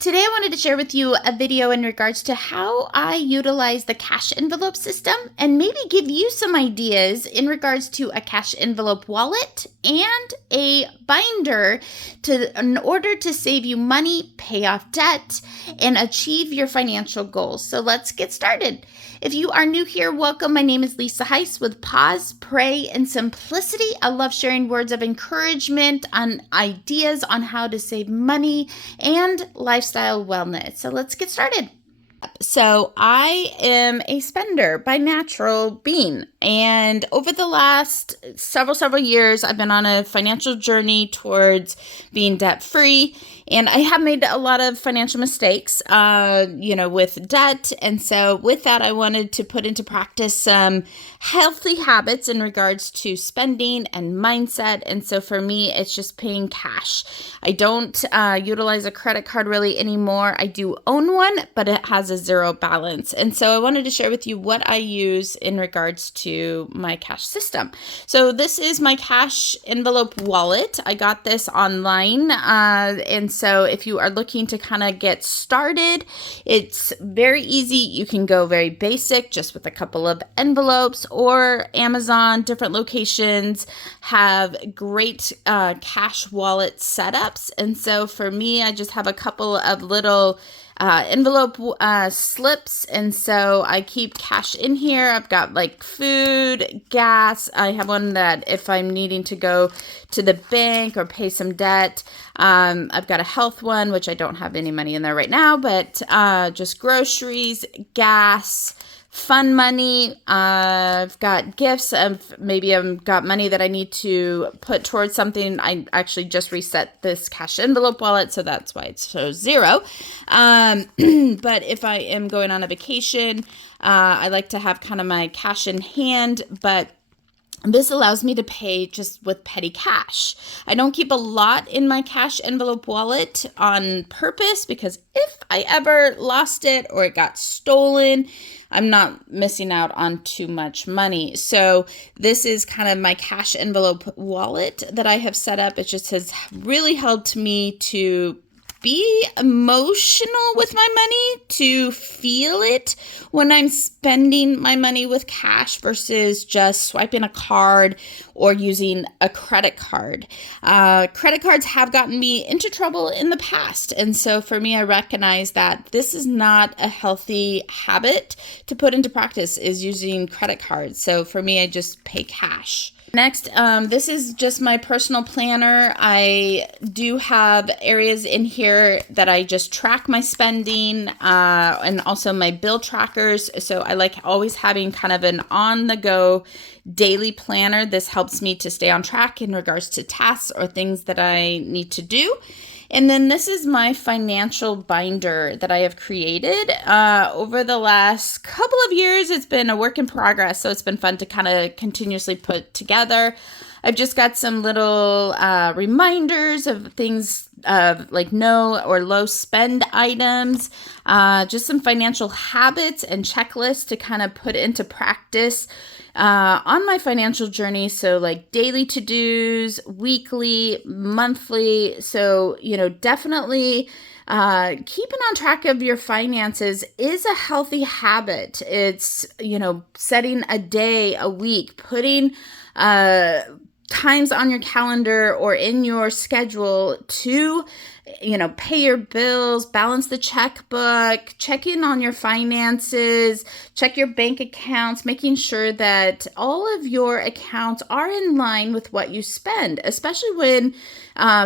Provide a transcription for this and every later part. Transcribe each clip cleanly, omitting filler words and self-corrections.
Today, I wanted to share with you a video in regards to how I utilize the cash envelope system and maybe give you some ideas in regards to a cash envelope wallet and a binder in order to save you money, pay off debt, and achieve your financial goals. So let's get started. If you are new here, welcome. My name is Hice with Pause, Pray, and Simplicity. I love sharing words of encouragement on ideas on how to save money and lifestyle wellness. So let's get started. So I am a spender by natural being, and over the last several years, I've been on a financial journey towards being debt-free, and I have made a lot of financial mistakes, with debt. And so with that, I wanted to put into practice some healthy habits in regards to spending and mindset. And so for me, it's just paying cash. I don't utilize a credit card really anymore. I do own one, but it has a zero balance. And so I wanted to share with you what I use in regards to my cash system. So this is my cash envelope wallet. I got this online. And so if you are looking to kind of get started, it's very easy. You can go very basic, just with a couple of envelopes, or Amazon, different locations have great cash wallet setups. And so for me, I just have a couple of little envelope slips, and so I keep cash in here. I've got like food, gas. I have one that if I'm needing to go to the bank or pay some debt. I've got a health one, which I don't have any money in there right now, but just groceries, gas, fun money. I've got gifts. Maybe I've got money that I need to put towards something. I actually just reset this cash envelope wallet, so that's why it shows zero. But if I am going on a vacation, I like to have kind of my cash in hand, but this allows me to pay just with petty cash. I don't keep a lot in my cash envelope wallet on purpose, because if I ever lost it or it got stolen, I'm not missing out on too much money. So this is kind of my cash envelope wallet that I have set up. It just has really helped me to be emotional with my money, to feel it when I'm spending my money with cash versus just swiping a card or using a credit card. Credit cards have gotten me into trouble in the past. And so for me, I recognize that this is not a healthy habit to put into practice, is using credit cards. So for me, I just pay cash. Next, this is just my personal planner. I do have areas in here that I just track my spending, and also my bill trackers. So I like always having kind of an on-the-go daily planner. This helps me to stay on track in regards to tasks or things that I need to do. And then this is my financial binder that I have created over the last couple of years. It's been a work in progress, so it's been fun to kind of continuously put together. I've just got some little reminders of things like no or low spend items, just some financial habits and checklists to kind of put into practice on my financial journey. So like daily to-dos, weekly, monthly. So, definitely keeping on track of your finances is a healthy habit. It's, setting a day, a week, putting times on your calendar or in your schedule to, pay your bills, balance the checkbook, check in on your finances, check your bank accounts, making sure that all of your accounts are in line with what you spend, especially when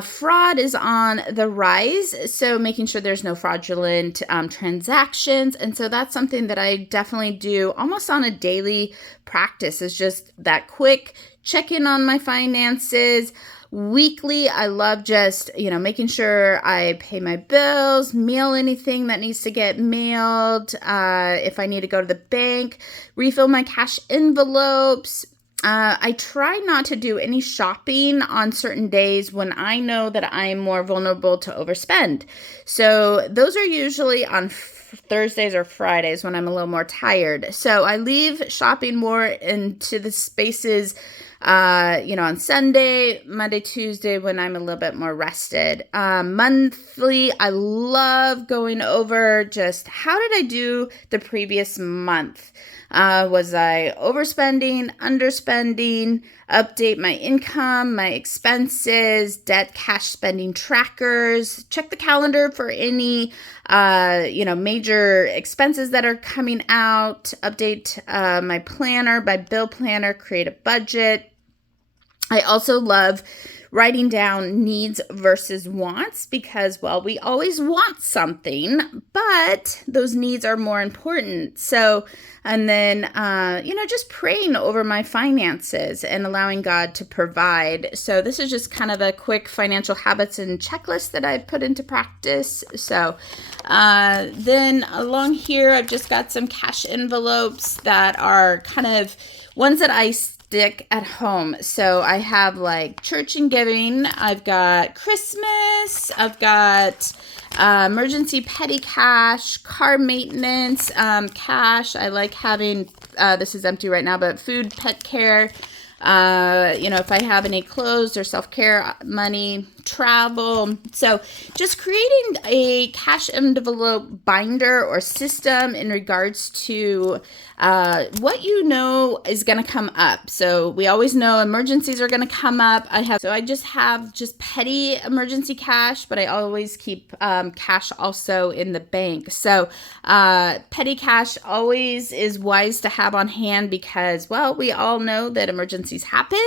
fraud is on the rise. So making sure there's no fraudulent transactions. And so that's something that I definitely do almost on a daily practice, is just that quick check in on my finances. Weekly, I love just, making sure I pay my bills, mail anything that needs to get mailed. If I need to go to the bank, refill my cash envelopes. I try not to do any shopping on certain days when I know that I'm more vulnerable to overspend. So those are usually on Thursdays or Fridays when I'm a little more tired. So I leave shopping more into the spaces on Sunday, Monday, Tuesday, when I'm a little bit more rested. Monthly, I love going over just how did I do the previous month? Was I overspending, underspending, update my income, my expenses, debt, cash spending trackers, check the calendar for any, major expenses that are coming out, update my planner, my bill planner, create a budget. I also love writing down needs versus wants because, well, we always want something, but those needs are more important. So, and then, just praying over my finances and allowing God to provide. So this is just kind of a quick financial habits and checklist that I've put into practice. So then along here, I've just got some cash envelopes that are kind of ones that I stick at home. So I have like church and giving, I've got Christmas, I've got emergency petty cash, car maintenance, cash. I like having, this is empty right now, but food, pet care, if I have any clothes or self-care money, travel. So just creating a cash envelope binder or system in regards to what is going to come up. So we always know emergencies are going to come up. I just have petty emergency cash, but I always keep cash also in the bank. So petty cash always is wise to have on hand because, well, we all know that emergencies happen.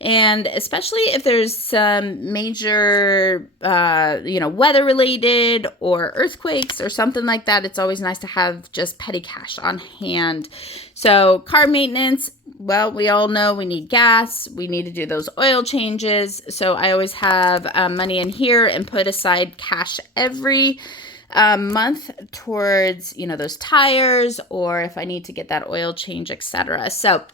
And especially if there's some major, weather related or earthquakes or something like that, it's always nice to have just petty cash on hand. So car maintenance, well, we all know we need gas. We need to do those oil changes. So I always have money in here and put aside cash every month towards, those tires or if I need to get that oil change, etc. So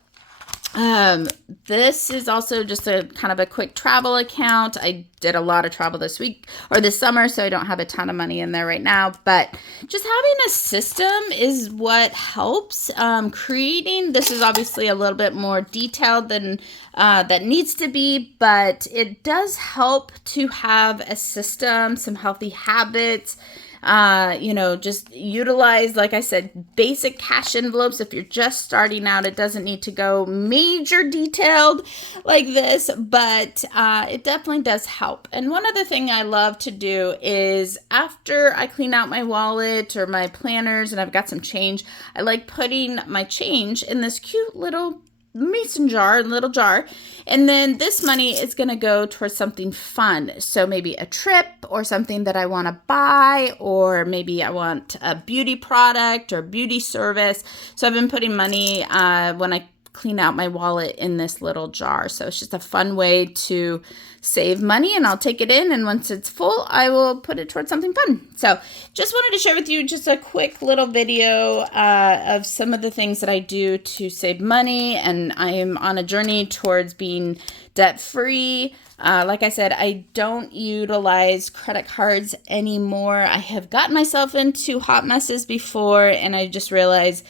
this is also just a kind of a quick travel account. I did a lot of travel this week or this summer, so I don't have a ton of money in there right now, but just having a system is what helps. Creating, this is obviously a little bit more detailed than that needs to be, but it does help to have a system, some healthy habits. Just utilize, like I said, basic cash envelopes. If you're just starting out, it doesn't need to go major detailed like this, but it definitely does help. And one other thing I love to do is after I clean out my wallet or my planners and I've got some change, I like putting my change in this cute little mason jar, little jar, and then this money is going to go towards something fun. So maybe a trip or something that I want to buy, or maybe I want a beauty product or beauty service. So I've been putting money when I clean out my wallet in this little jar. So it's just a fun way to save money, and I'll take it in, and once it's full, I will put it towards something fun. So just wanted to share with you just a quick little video of some of the things that I do to save money, and I am on a journey towards being debt-free. Like I said, I don't utilize credit cards anymore. I have gotten myself into hot messes before, and I just realized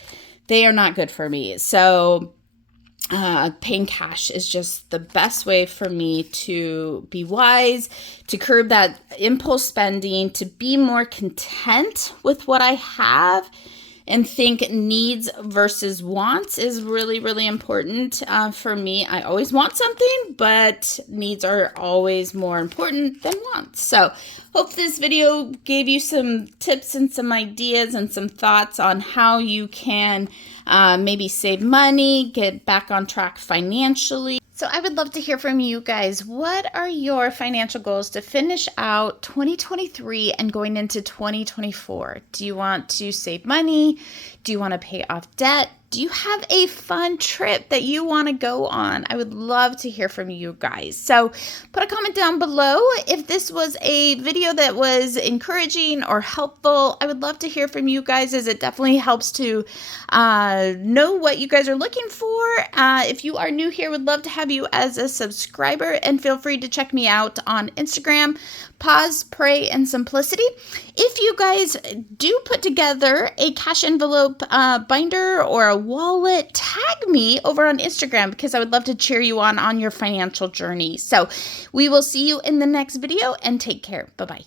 they are not good for me. So paying cash is just the best way for me to be wise, to curb that impulse spending, to be more content with what I have, and think needs versus wants is really, really important for me. I always want something, but needs are always more important than wants. So hope this video gave you some tips and some ideas and some thoughts on how you can maybe save money, get back on track financially. So I would love to hear from you guys. What are your financial goals to finish out 2023 and going into 2024? Do you want to save money? Do you want to pay off debt? Do you have a fun trip that you want to go on? I would love to hear from you guys. So put a comment down below if this was a video that was encouraging or helpful. I would love to hear from you guys, as it definitely helps to know what you guys are looking for. If you are new here, would love to have you as a subscriber, and feel free to check me out on Instagram, pause, pray, and simplicity. If you guys do put together a cash envelope binder or a wallet, tag me over on Instagram because I would love to cheer you on your financial journey. So we will see you in the next video, and take care. Bye-bye.